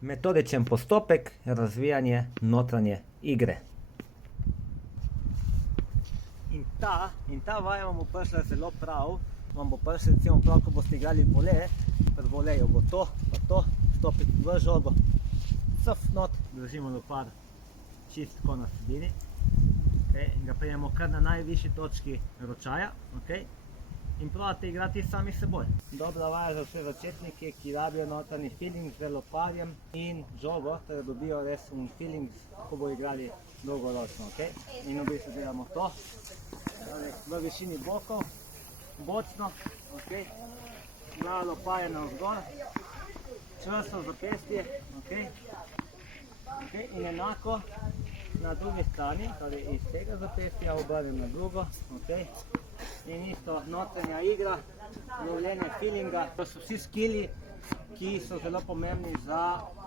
Metodičen postopek razvijanja notranje igre. In ta vaja vam bo prišla zelo prav, vam bo prišla recimo prav, ko boste igrali vole, pri voleju bo to, pa to, stopiti v žogo, cf not, držimo lopar čist tako na sredini, in ga prijemo kar na najvišji točki ročaja, in pravite igrati sami seboj. Dobra vaja za vse začetnike, ki rabijo notranji feeling z loparjem in žogo, da dobijo res feeling, ko bo igrali dolgoročno. In v bistvu delamo to, v višini bokov, bočno, glava loparja navzgor, čvrsto zapestje, in enako na drugi strani, torej iz tega zapestja obrnem na drugo, in isto notranja igra, lovljenje feelinga, to so vsi skilli, ki so zelo pomembni za